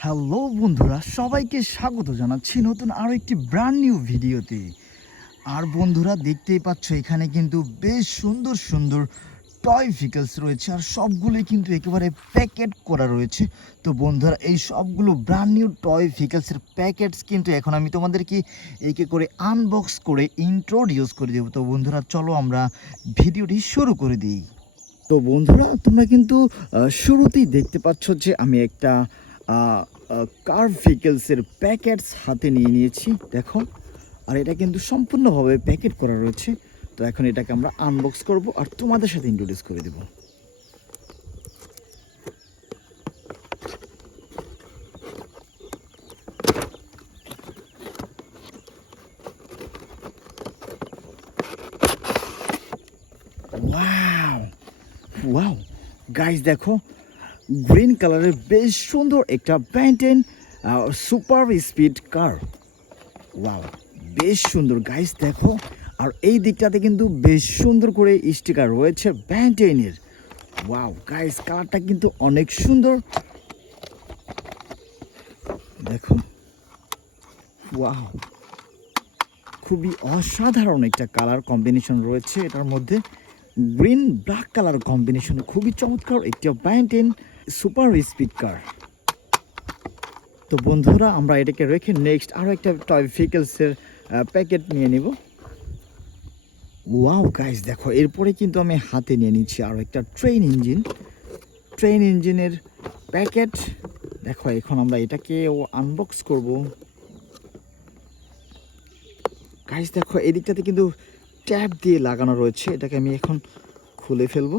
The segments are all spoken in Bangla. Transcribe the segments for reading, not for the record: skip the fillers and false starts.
হ্যালো বন্ধুরা, সবাইকে স্বাগত জানাচ্ছি নতুন আরও একটি ব্র্যান্ড নিউ ভিডিওতে। আর বন্ধুরা, দেখতেই পাচ্ছ এখানে কিন্তু বেশ সুন্দর সুন্দর টয় ভেহিকলস রয়েছে, আর সবগুলোই কিন্তু একেবারে প্যাকেট করা রয়েছে। তো বন্ধুরা, এই সবগুলো ব্র্যান্ড নিউ টয় ভেহিকলসের প্যাকেটস কিন্তু এখন আমি তোমাদেরকে একে করে আনবক্স করে ইন্ট্রোডিউস করে দেবো। তো বন্ধুরা, চলো আমরা ভিডিওটি শুরু করে দিই। তো বন্ধুরা, তোমরা কিন্তু শুরুতেই দেখতে পাচ্ছ যে আমি একটা কার ভেহিকলসের প্যাকেটস হাতে নিয়ে নিয়েছি, দেখো। আর এটা কিন্তু সম্পূর্ণভাবে প্যাকেট করা রয়েছে। তো এখন এটাকে আমরা আনবক্স করব আর তোমাদের সাথে ইন্ট্রোডিউস করে দেব। ওয়াও ওয়াও গাইস, দেখো গ্রিন কালারের বেশ সুন্দর একটা Ben10 সুপার স্পিড কার। ওয়াও, বেশ সুন্দর গাইস, দেখো। আর এই দিকটাতে কিন্তু বেশ সুন্দর করে স্টিকার রয়েছে Ben10-এর। ওয়াও গাইস, কালারটা কিন্তু অনেক সুন্দর, দেখো। ওয়াও, খুবই অসাধারণ একটা কালার কম্বিনেশন রয়েছে এটার মধ্যে। গ্রিন ব্ল্যাক কালার কম্বিনেশন, খুবই চমৎকার একটা Ben10 সুপার স্পিড কার। তো বন্ধুরা, আমরা এটাকে রেখে নেক্সট আরও একটা টয় ভেহিকলসের প্যাকেট নিয়ে নিব। ওয়াও গাইস, দেখো, এরপরে কিন্তু আমি হাতে নিয়ে নিচ্ছি আরও একটা ট্রেন ইঞ্জিনের প্যাকেট। দেখো, এখন আমরা এটাকে আনবক্স করব। গাইস দেখো, এদিকটাতে কিন্তু ট্যাপ দিয়ে লাগানো রয়েছে, এটাকে আমি এখন খুলে ফেলবো।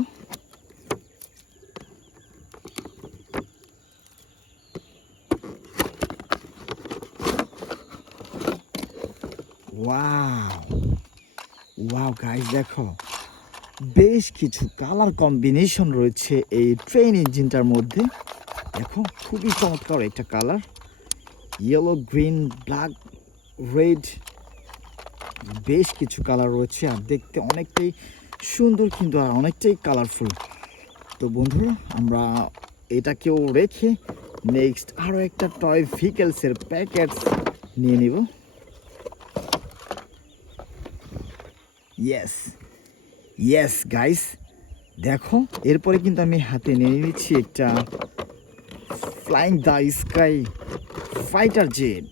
ওয়াও ওয়াও গাইস, দেখো, বেশ কিছু কালার কম্বিনেশন রয়েছে এই ট্রেন ইঞ্জিনটার মধ্যে। দেখো, খুবই চমৎকার একটা colour, yellow, green, black, red, বেশ কিছু কালার রয়েছে। আর দেখতে অনেকটাই সুন্দর, কিন্তু আর অনেকটাই কালারফুল। তো বন্ধুরা, আমরা এটাকেও রেখে নেক্সট আরও একটা টয় ভেহিকলসের প্যাকেটস নিয়ে নিব। ইয়েস গাইস, দেখো, এরপরে কিন্তু আমি হাতে নিয়ে নিচ্ছি একটা flying the sky fighter jet.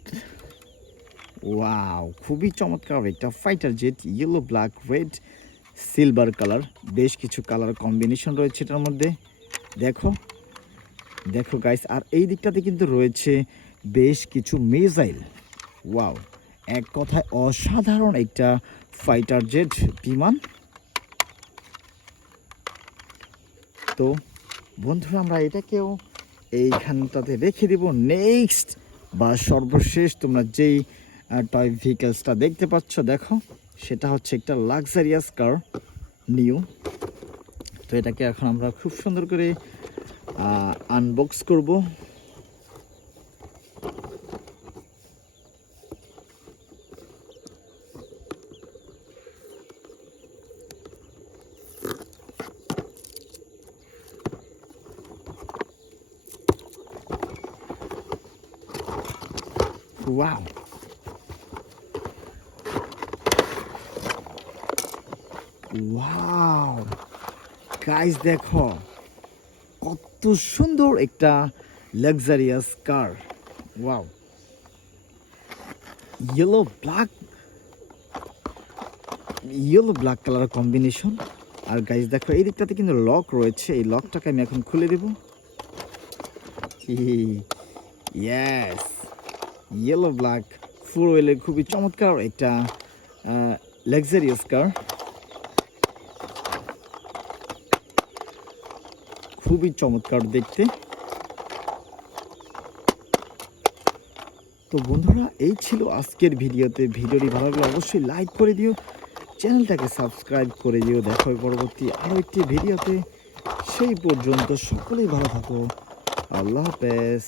Wow, খুবই চমৎকার একটা fighter jet, yellow, black, red, silver colour. বেশ কিছু কালার কম্বিনেশন রয়েছে এটার মধ্যে, দেখো দেখো গাইস। আর এই দিকটাতে কিন্তু রয়েছে বেশ কিছু মিসাইল। ওয়াও, এক কথায় অসাধারণ একটা ফাইটার জেট বিমান। তো বন্ধুরা, আমরা এটাকেও এইখানটাতে রেখে দেব। নেক্সট বা সর্বশেষ তোমরা যেই টয় ভেহিকলসটা দেখতে পাচ্ছ, দেখো, সেটা হচ্ছে একটা লাক্সারিয়াস কার, নিউ। তো এটাকে এখন আমরা খুব সুন্দর করে আনবক্স করব। ওয়াও ওয়াও গাইস, দেখো, কত সুন্দর একটা luxurious car. Wow, yellow black colour combination. আর গাইস দেখো, এই দিকটাতে কিন্তু লক রয়েছে, এই লকটাকে আমি এখন খুলে দেব। ইয়েস, ইয়েলো ব্ল্যাক ফোর হুইলের খুবই চমৎকার একটা লাক্সারিয়াস কার, খুবই চমৎকার দেখতে। তো বন্ধুরা, এই ছিল আজকের ভিডিওতে। ভিডিওটি ভালো লাগলে অবশ্যই লাইক করে দিও, চ্যানেলটাকে সাবস্ক্রাইব করে দিও। দেখা হবে পরবর্তী আরও একটি ভিডিওতে। সেই পর্যন্ত সকলেই ভালো থাকো। আল্লাহ হাফেজ।